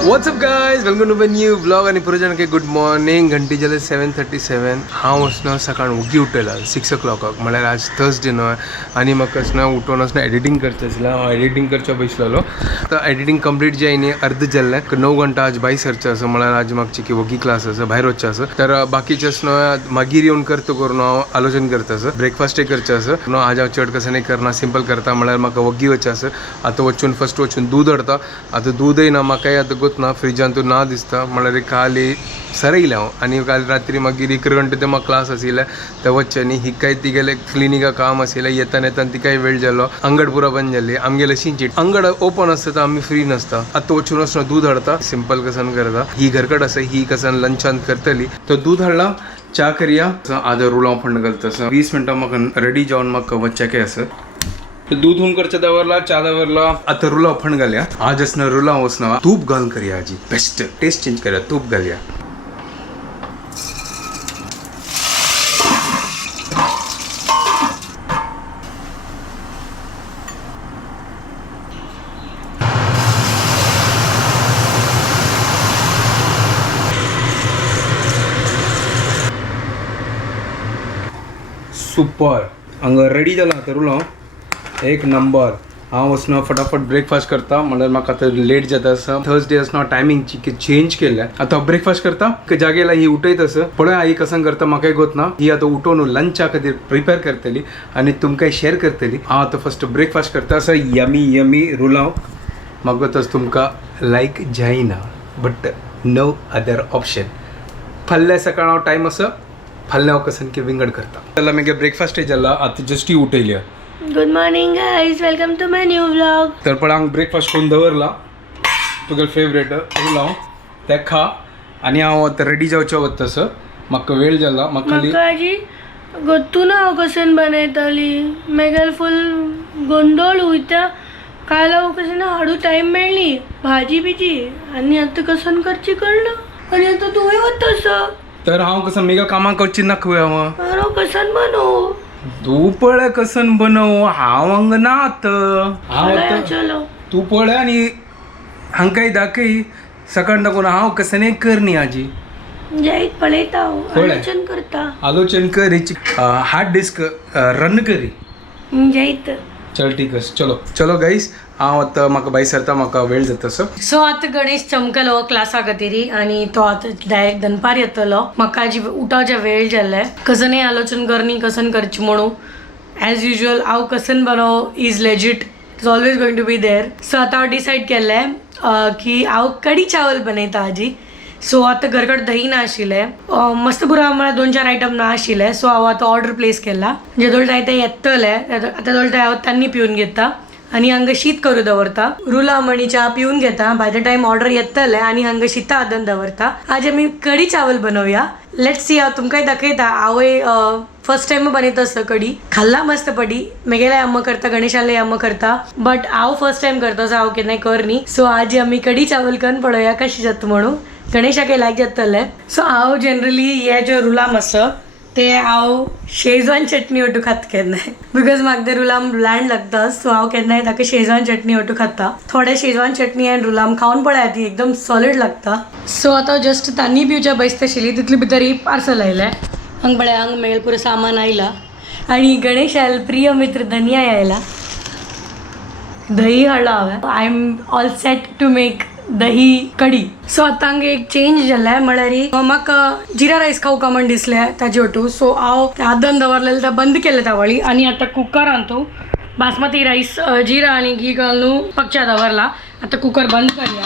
WhatsApp guys, welcome to my new vlog. आणि पुरोजन के good morning. घंटी जाले 7:37. हांव वचना सकाळ उगी उठयला 6 o'clock. म्हळ्यार आज थर्सडे न्हय आनी म्हाका असना उठोन असना एडिटींग करता आसलें. हांव एडिटींग करच्या बसलेलो. तर एडिटींग कंप्लीट जे न्ही अर्द जाल्लें. 9 घंटा आज भायर सरचें आसा. म्हळ्यार आज म्हाका की वगी क्लास आसा, भायर वचचें आसा. तर बाकीचे असना मागीर येवन करता करून हांव आलोचन करता आसा. ब्रेकफास्टय करचें आसा. आज हांव चड कसं नाही करना, सिंपल करता. म्हळ्यार म्हाका वगी वचचें आसा. आतां वचून फर्स्ट वचून दूद हाडटा. आतां दूदय ना म्हाकाय आतां ना फ्रिजान तू ना दिसता. म्हळ्यार खाली सरयलें हांव. आनी काल रात्री मागीर 1 घंटे ते म्हाका क्लास आशिल्ले ते वच्चे न्ही. हिकाय तिगेले क्लिनिका काम आशिल्लें. येतान तिकाय वेळ जालो. अंगड पुरो बंद जाली. आमगेले शिंची अंगड ओपन आसता तर आमी फ्री नासता. आतां वचून वचून दूद हाडटा. सिंपल कसन करता. ही घरकट आसा, ही कसन लंचान करतली. तर दूध हाडला, च्या करया. आदर रुलां पण घालता. 20 मिनटां म्हाका रेडी जावन म्हाका वच्चें आसा. दूध होऊन करच्या दवरला, चा दवरला. आता रुला ओपन घालया. आज असना रुला वचना तूप घालून करूया. आजी बेस्ट टेस्ट चेंज करूया. तूप घालया. सुपर हांगा रेडी जाला. आता रुला एक नंबर. हांव वचना फटाफट ब्रेकफास्ट करता. म्हळ्यार म्हाका आतां लेट जाता आसा. थर्सडे आसना टायमींग चेंज केल्या. आतां ब्रेकफास्ट करता. जागेला ही उठयत आसा. पळय आई कसं करता म्हाकाय गोतना. ही आतां उठोवन लंचा खातीर प्रिपेअर करतली आनी तुमकां शेअर करतली. हांव आतां फर्स्ट ब्रेकफास्ट करता आसा. यमी यमी रुलाव. म्हाका तस तुमकां लायक जायना बट नो अदर ऑप्शन. फाल्यां सकाळ हांव टायम आसा. फाल्यां हांव कसन की विंगड करता. जाल्यार मागीर ब्रेकफास्टय जाला. आतां जस्ट ही उठयल्या. Good morning guys, welcome to my new vlog. तर पण हांव ब्रेकफास्ट करून दवरला. तुगे फेवरेट रुलाव ते खा. आनी हांव आतां रेडी जावचें वता तसं. म्हाका वेळ जाला. म्हाका आजी गोत्तू ना हांव कसन बनयताली. मेगेल फूल गोंदळ वयता. काल हांव कसन हाडू टायम मेळ्ळी भाजी बिजी आनी आतां कसन करची कळना. आनी आतां तुवें वता तर हांव कसं मेगा कामां करची नाका. हांव कसन बनवू. तू पळय कसन बनव. हांव हांगा ना आतां. चलो तू पळय आनी हांकांय दाखय. सकाळ दाखोवन हांव कसनय करनी आजी. जायत पळयता हांव. आलोचन करता. आलोचन कर. हार्ड डिस्क रन करी. जायत. चल ठीक आहे. चलो चलो गाईस. हांव आतां म्हाका भायर सरता. म्हाका वेळ जाता सो आतां गणेश चमकलो क्लासा खातीर आनी तो आतां डायरेक्ट दनपार येतलो. म्हाका आजी उठोवचे वेळ जाल्ले. कसनय आलोचन करनी कसन करची म्हणून. एज युजल हांव कसन बनव is legit. It's always going to be there. So आतां हांव डिसायड केल्लें की हांव कडी चावल बनयता आजी. सो आतां घरकड दही ना आशिल्लें. मस्त पुरो म्हळ्यार 2-4 आयटम ना आशिल्ले. सो हांव आतां ऑर्डर प्लेस केला. जे दोळटा ते येतले. आतां दोळटा हांव तांणी पिवन घेता आनी हांगा शीत करू दवरता. रुला मणी च्या पिवन घेता. बाय द टायम ऑर्डर येतले आनी हांगा शीता आदन दवरता. आज आमी कडी चावल बनवया. Let's see. हांव तुमकांय दाखयता. हांवय फर्स्ट टायम बनयता आसता कडी. खाल्ला मस्त पडी. मेगेलाय अम्मा करता, गणेशालय अम्मा करता. बट हांव फर्स्ट टायम करता सो हांव केन्नाय करनी. सो आज आमी कडी चावल करून पळोवया कशी जाता म्हणून. गणेशाक लायक जातले. सो हांव जनरली हे जे रुलाम आसा ते हांव शेजवान चटणी ओटू खात केन्नाय. बिकॉज म्हाका ते रुलाम ब्लँड लागता. सो हांव केन्नाय ताका शेजवान चटणी ओटू खाता. थोडे शेजवान चटणी आनी रुलाम खावन पळयात. ती एकदम सॉलिड लागता. सो आतां जस्ट तांणी पिवच्या बसता आशिल्ली तितले भितर ही पार्सल आयलें. हांगा पळय हांगा मेळ पुरो सामान आयला. आनी गणेश आयल, प्रिय मित्र धनिया आयला. दही हाडला हांवें. I am all set to make dahi kadhi. So आतां हांगा एक चेंज जाल्लें. म्हळ्यार म्हाका जिरा रायस खावका म्हण दिसलें ताजे ओटू. सो हांव ते आदन दवरलेलें ते बंद केलें तावळी. आनी आतां कुकरान तूं बासमती रायस जिरा आनी घी घालून पकच्या दवरला. आतां कुकर बंद करया.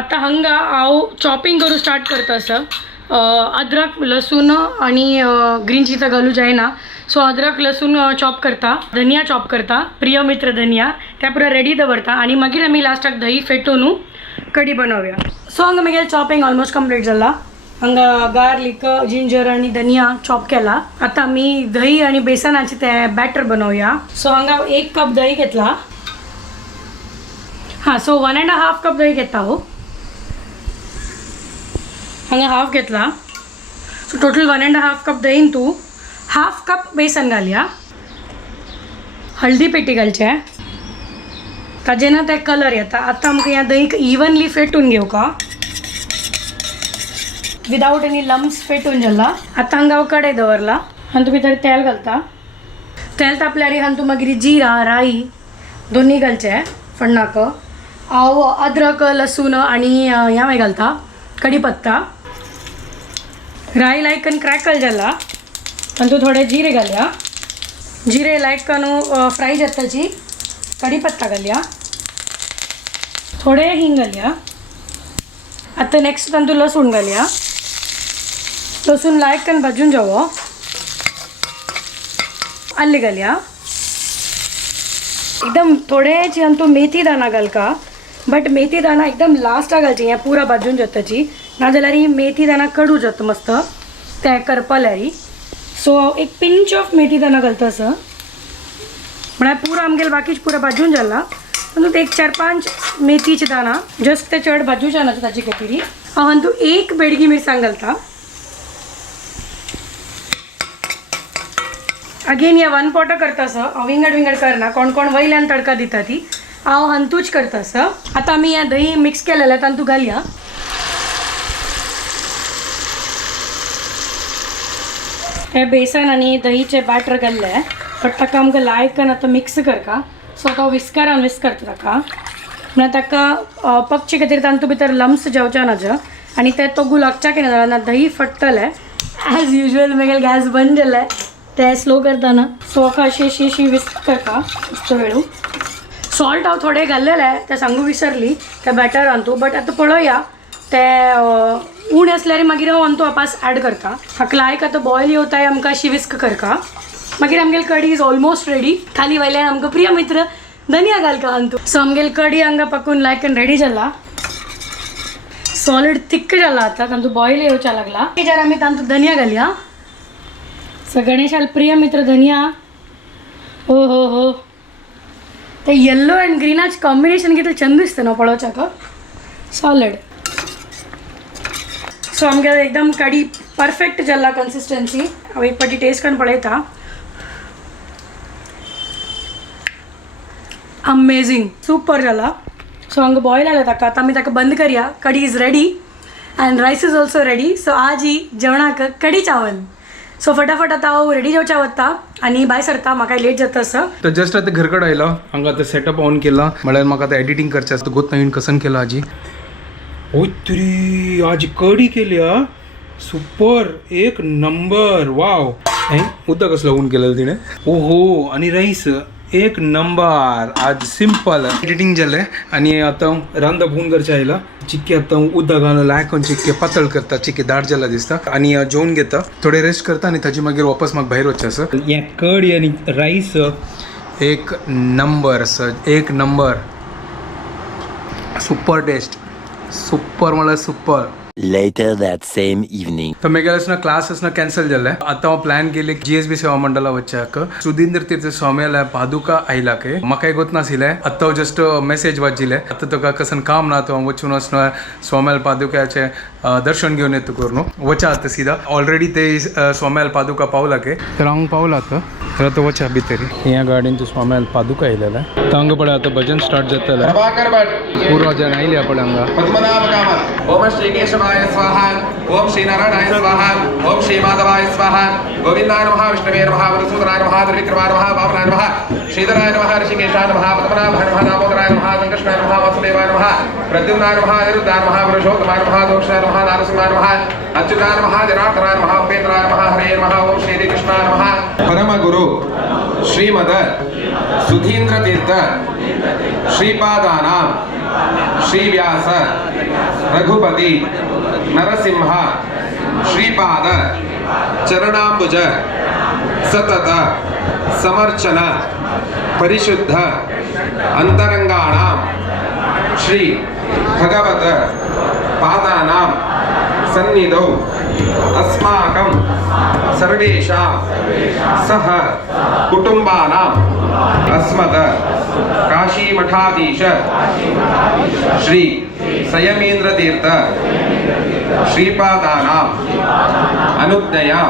आतां हांगा हांव चॉपिंग करूं स्टार्ट करता आसा. अद्रक लसूण आनी ग्रीन चिली घालूं जायना. सो अद्रक लसूण चॉप करता. धनिया चॉप करता. प्रिय मित्र धनिया त्या पुरो रेडी दवरता. आनी मागीर आमी लास्टाक दही फेटून कडी बनवया. सो हांगा म्हगेलें चॉपिंग ऑलमोस्ट कंप्लीट जाला. हांगा गार्लिक, जिंजर आनी धनिया चॉप केला. आतां आमी दही आनी बेसनाचे ते बॅटर बनवया. सो हांगा 1 कप दही घेतला. हां, सो 1.5 कप दही घेता हांव. हांगा हाफ घेतला. सो टोटल 1.5 कप दहीन तूं हाफ कप बेसन घालया. हळदी पेटी घालचे ताजे ना ते कलर येता. आता आमकां ह्या दहीक इवनली फेटून घेऊ का विदाउट एनी लम्स फेटून जाला. आता हांगा हांव कढई दवरला आनी तूं भितर तेल घालता. तेल तापल्यार हांव तूं मागीर जिरा राई दोन्ही घालचे फण्णाक. हांव अद्रक लसूण आनी हें मागीर घालता कढीपत्ता. राई लायक करून क्रॅकल जाला आनी तूं थोडे जिरे घालया. जिरे लायक करून फ्राय जाताची कढीपत्ता घालया. थोडे हिंग घालया. आता नेक्स्ट तू लसूण घालया. लसूण लायक करून भाजून जावो. आले घालया. एकदम थोडे तू मेथी दाना घाल का बट मेथी दाना एकदम लास्टा घालची हें पुरा भाजून जाताची नाजाल्यार ही मेथी दाना कडू जाता मस्त ते करपल्यार. सो एक पिंच ऑफ मेथी दाना घालता असं म्हळ्यार पुरो आमगेले बाकीच पुरो भाजून जाला पण एक 4-5 मेथीचे दाना जस्ट ते चड भाजूच्या ना ताची खातीर. हांव तूं एक बेडगी मिरसांग घालता. अगेन या 1 पोटा करता असं हांव विंगड करना. कोण कोण वयल्यान तडका दिता ती हांव हंतूच करता असं. आता आमी हें दही मिक्स केलेलें तातूंत घालया. हे बेसन आनी दहीचे बॅटर घाल्ले बट ताका आमकां लायक आतां मिक्स करता. सो तो विस्कारान मिक्स करता ताका म्हळ्यार ताका पकचे खातीर तातूंत भितर लम्स जावचे नाजा आनी ते तोगू लागच्या की ना दही फट्टले. एज युजल म्हगेले गॅस बंद जाले ते स्लो करतना. सो हाका अशी विस्क करता मस्त वेळू. सॉल्ट हांव थोडे घाल्लेले ते सांगू विसरली त्या बॅटरान तूं बट आतां पळोवया ते उणे असल्यार मागीर हांव तूं वापस ॲड करता. हाका लायक आतां बॉयल येवताय आमकां अशी विस्क करता. मागीर आमगेली कडी इज ऑलमोस्ट रेडी. खाली वयल्यान आमकां प्रिय मित्र धनिया घालता तूं. सो आमगेली कडी हांगा पकून लायक रेडी जाला. सॉलिड थिक जाला आतां तातूंत बॉयल येवच्या लागला. तेजेर आमी तातूंत धनिया घालया. सो गणेशाल प्रिय मित्र धनिया. हो हो हो ते येल्लो अँड ग्रीनाच कॉम्बिनेशन कितें चंद दिसता न्हू पळोवच्याक. सॉलिड. सो आमगे एकदम कडी परफेक्ट जाला कन्सिस्टन्सी. हांव एक पाटी टेस्ट करून पळयता. अमेझिंग सुपर जाला. सो हांगा बॉयल आयला ताका. आतां आमी ताका बंद करया. कडी इज रेडी अँड रायस इज ऑल्सो रेडी. सो आज ही जेवणाक कडी चावल. सो फटाफट आता हांव रेडी जावच्या वता आनी भायर सरता. म्हाका लेट जाता असं. तर जस्ट आता घर कडेन आयलो. हांगा आतां सेटअप ऑन केला म्हळ्यार म्हाका आतां एडिटींग करचें आसता. गोत नवीन कसन केला आजी. ओ तरी आज कडी केल्या सुपर एक नंबर. वाव. उदक कसलो लावून केलेलं तिणे. ओहो आणि राईस एक नंबर. आज सिंपल एडिटींग जालें आनी आतां रांदप होऊन करचें आयला. चिक्के आतां उदक घालून लायक चिक्के पातळ करता. चिक्के दाट जाला दिसता आनी जेवून घेता. थोडे रेस्ट करता आनी ताची मागीर वापस म्हाका भायर वचचें आसा. हें कडी आनी राईस एक नंबर आसा. एक नंबर. Super taste. सुपर म्हळ्यार super. Later that same evening. तर मेघालय क्लास असना कॅन्सल जालें. आता हांव प्लॅन केले GSB सेवा मंडळा वचच्याक. सुधींद्र तीर्थ स्वाम्याला पादुका आयला के म्हाकाय गोत नाशिल्लें. आतां हांव जस्ट मेसेज वाचिल्लें. आतां तुका कसन काम ना तो वचून वचना स्वाम्याल पादुकाचे दर्शन घेवन येता करून वचा आतां सिधा. ऑलरेडी ते स्वाम्याल पादुका पावला के तर हांव पावला आतां. तर आतां वचा भितर. ह्या गाडीन तू स्वाम्याल पादुका आयलेले. तांगा पळय आतां भजन स्टार्ट जातलें. पुरो जन आयल्या पळय हांगा. ओम श्री केशवाय स्वाहा. ओम श्री नारायणाय स्वाहा. ओम श्री माधवाय स्वाहा. गोविंदाय नमः. विष्णवे नमः. मधुसूदनाय नमः. त्रिविक्रमाय नमः. वामनाय नमः. श्रीधराय नमः. ऋषिकेशाय नमः. पद्मनाभाय नमः. दामोदराय नमः. संकृष्णाय नमः. वासुदेवाय नमः. प्रद्युम्नाय नमः. अनिरुद्धाय नमः. पुरुषोत्तमाय नमः. दोक्षाय नमः. नारसिंहाय नमः. अच्युताय नमः. जनार्दनाय नमः. उपेन्द्राय नमः. हरे नमः. ओम श्री कृष्णाय नमः. परम गुरु श्रीमद सुधींद्र तीर्थ श्रीपादानां श्रीव्यास रघुपति नरसिंह श्रीपाद चरणांबुज सतत समर्चन परिशुद्ध अंतरंगाणां श्री भगवत पादानां सन्निधौ अस्माकं सर्वेषां सह कुटुंबानां अस्मत् काशी मठाधीश श्री संयमेंद्र तीर्थ श्रीपादानाम् अनुज्ञया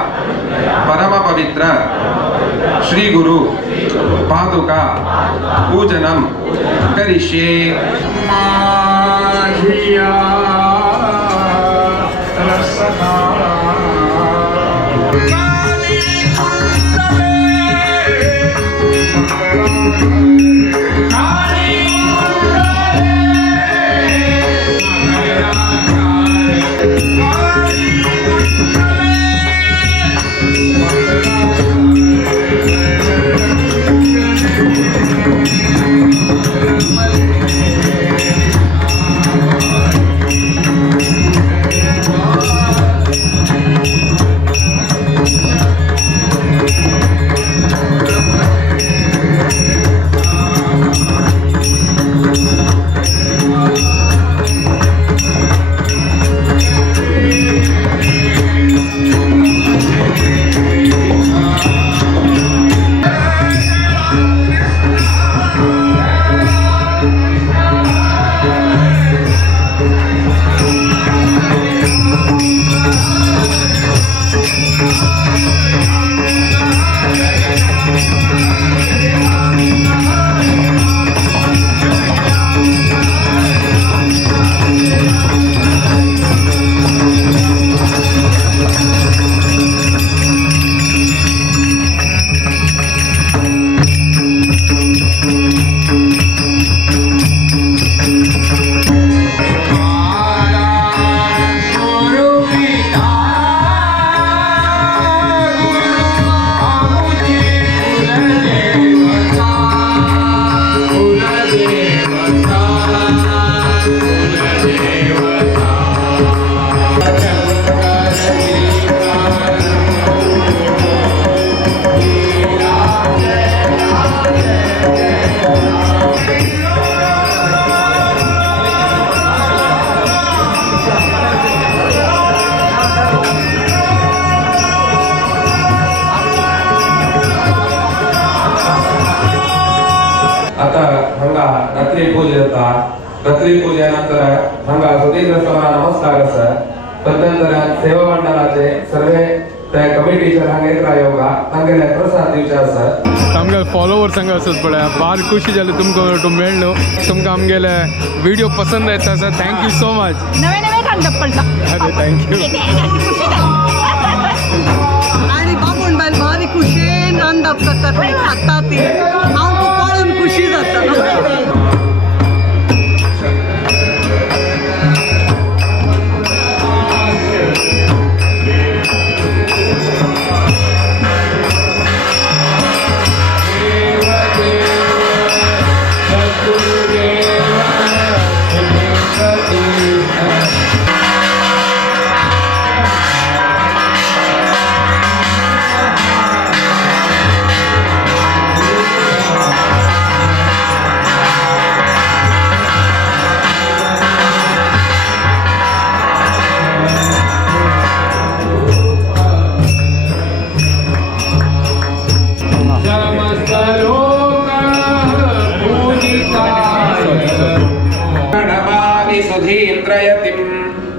परम पवित्र श्री गुरु पादुका पूजनम करिष्ये। आता हंगा रात्री पूजे जाता रात्री पूजेनंतर हंगा सुधींद्र सभा नमस्कार आसा तदनंतर सेवा मंडळाचे सर्वे त्या कमिटीचे हांगा येता योगा तांगेले प्रसाद दिवचे आसा। आमगे फॉलोवर्स हांगा असत पळय बार खुशी जाली तुमकां मेळ्ळो तुमकां आमगेले व्हिडिओ पसंद येता सर थँक्यू सो मच। नवे नवे कांदा पडटा अरे थँक्यू आणि बाबून बायल भारी खुशेन रांदप करतात ते खाता ती हांव पळोवन खुशी जाता।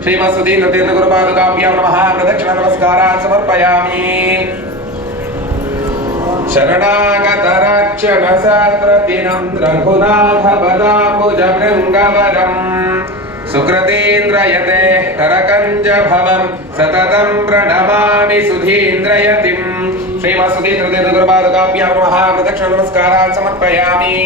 श्रीमत्सुधीन्द्र तीर्थ गुरुपादुकाभ्यां नमः प्रदक्षिण नमस्कारान् समर्पयामि। शरणागत रक्षण सत्रतिनं रघुनाथ पदाम्बुजभृङ्गवरम् सुकृतीन्द्रयते करकञ्ज भवं सततं प्रणमामि सुधीन्द्रयतिं। श्रीमत्सुधीन्द्र तीर्थ गुरुपादुकाभ्यां नमः प्रदक्षिण नमस्कारान् समर्पयामि।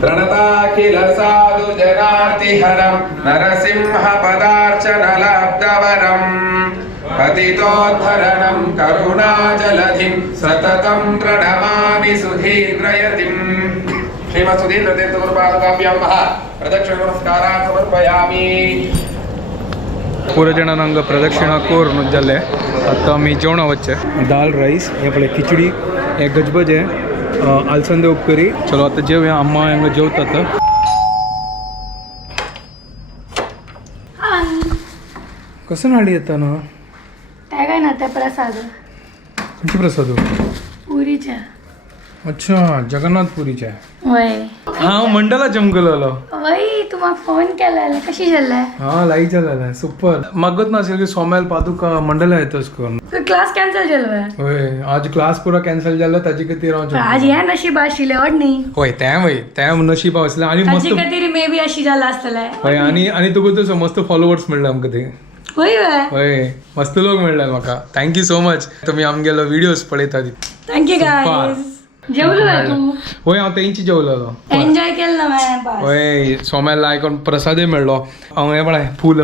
प्रणताखिल साधु जनार्तिहरं नरसिंह पदार्चन लब्धवरं पतितोद्धरणं करुणाजलधिं सततं प्रणमामि सुधीन्द्रयतिं। श्रीमत्सुधीन्द्र तीर्थ गुरुपादुकाभ्यां नमः प्रदक्षिण नमस्कारान् समर्पयामि। पूरा जणांना हांगा प्रदक्षिणा करून जाले आता आमी जेवणा वच्चे दाल राईस हे पळय खिचडी हे गजबजे आलसंदे उपकरी चलो आता जेवया अम्मा हांगा जेवतात। कसं नाडी येता ना त्या काय ना त्या प्रसाद खंयचे प्रसाद पुरीच्या अच्छा जगन्नाथपुरीच्या वय हा मंडला चमकलो वय तू म्हाका फोन केलेला कशी जाल्ले हा लाईक झालेला सुपर मागत नसेल की सोम्याल पादुका मंडला येतोच करून क्लास कॅन्सल केलो होय आज क्लास पुरा कॅन्सल झाला ताजे खातीर आज हे नशीब आशिल्ले व्हड न्ही होय त्या नशीब असले आणि ताजे मस्त खातीर मे बी अशी जाला आसतलें होय आणि तुका तसं मस्त फॉलोवर्स मेळ्ळे आमकां ते होय वय होय मस्त लोक मेळ्ळे म्हाका थँक्यू सो मच तुम्ही आमगेलो व्हिडिओज पळयता ती थँक्यू गायज जेवलो आहे तू होय हांव तेंची जेवलेलो एन्जॉय केलं ना मॅम बस होय सोम्याला आयकोन प्रसादय मेळ्ळो हांव हे पळय फूल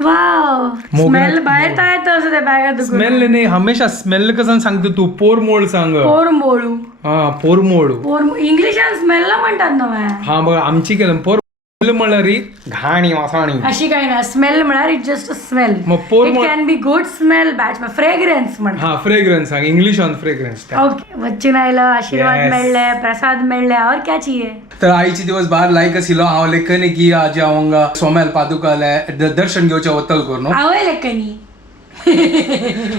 वाव स्मेल बाहेर तर येतं असं त्या बॅगात स्मेल नाही हमेशा स्मेल कसं सांगतो तू पोरमोळ सांग पोरमोळू हा पोरमोळ इंग्लिशान स्मेलला म्हणतात ना मॅम हा बघ आमची केलं पोर म्हणल्यार री घाणी वासाणी अशी काही ना स्मेल म्हणणार इट जस्ट अ स्मेल मग pour it can be good smell bad fragrance म्हण हा फ्रेग्रन्स सांग इंग्लिशान फ्रेग्रन्स ओके वच्चून आयलं आशीर्वाद Yes. मेळले प्रसाद मेळले और क्या चाहिए तर आईची दिवस बाहेर लायक आशिल्लो हांव लेखनी की आज हांव सोम्याल पादुकाले दर्शन घेवचें वतल करून आवय लेखनी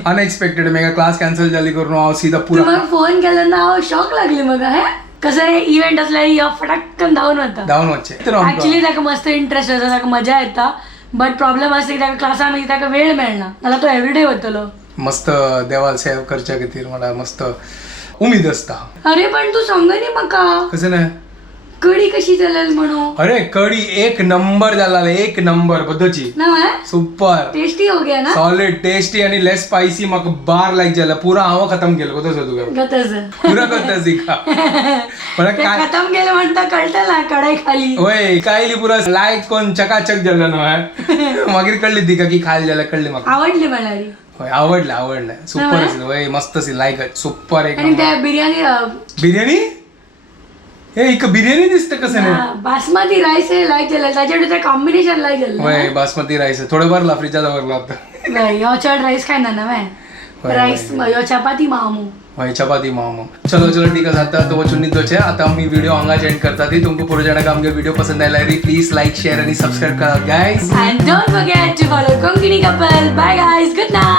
अनएक्सपेक्टेड मेगा क्लास कॅन्सल जाली करून हांव सीधा तू पुरा मग फोन केला ना हांव शॉक लागली मग हे कसं इव्हेंट असल्यार यो फटाक्कन धांवन वता धांवन वचचें तर ऍक्च्युली ताका मस्त इंटरेस्ट आसा ताका मजा येता बट प्रॉब्लेम असता की ताका क्लासान मागीर ताका वेळ मेळना नाल्यार तो एवरीडे वतलो मस्त देवाल सेव करच्या खातीर मला मस्त उमेद आसता अरे पण तू सांग न्ही म्हाका कशें ना कडी कशी जाल्यार म्हणून अरे कडी एक नंबर जाला एक नंबर बद्दची ना सुपर टेस्टी हो गया ना सॉलिड टेस्टी आणि लेस स्पायसी म्हाका बार लायक जाला पुरा हांव खतम केलो कसो तुका गतच पुरा करता सिका पण काय खतम केलं म्हणता कळटला कडाई खाली होय कायली पुरा लायक कोण चकाचक जाल्लो न्हू मागीर कळली तिका की खायला जाल्यार कळली म्हाका आवडली म्हणाली होय आवडलं सुपर आसलें होय मस्त आसली लायक सुपर एक आणि त्या बिर्याणी बिर्याणी हे एक बिर्याणी दिसते कसं नाही बासमती राईस लायक केलं त्याच्याकडे ते कॉम्बिनेशन लायक केलं होय बासमती राईस थोडं भरला फ्रीजात भरला आता यो चड राईस खायना ना होय, राईस यो चपाती मामू होय चपाती मामो चलो ठीक है जाता तो वचून निदोचे आता आमी वीडियो हांगा एंड करता ती तुमकां पुरो जाणांक आमगे वीडियो पसंद आयला रे प्लीज लाईक शेअर आणि सबस्क्राईब करा guys and don't forget to follow Konkani couple bye guys good night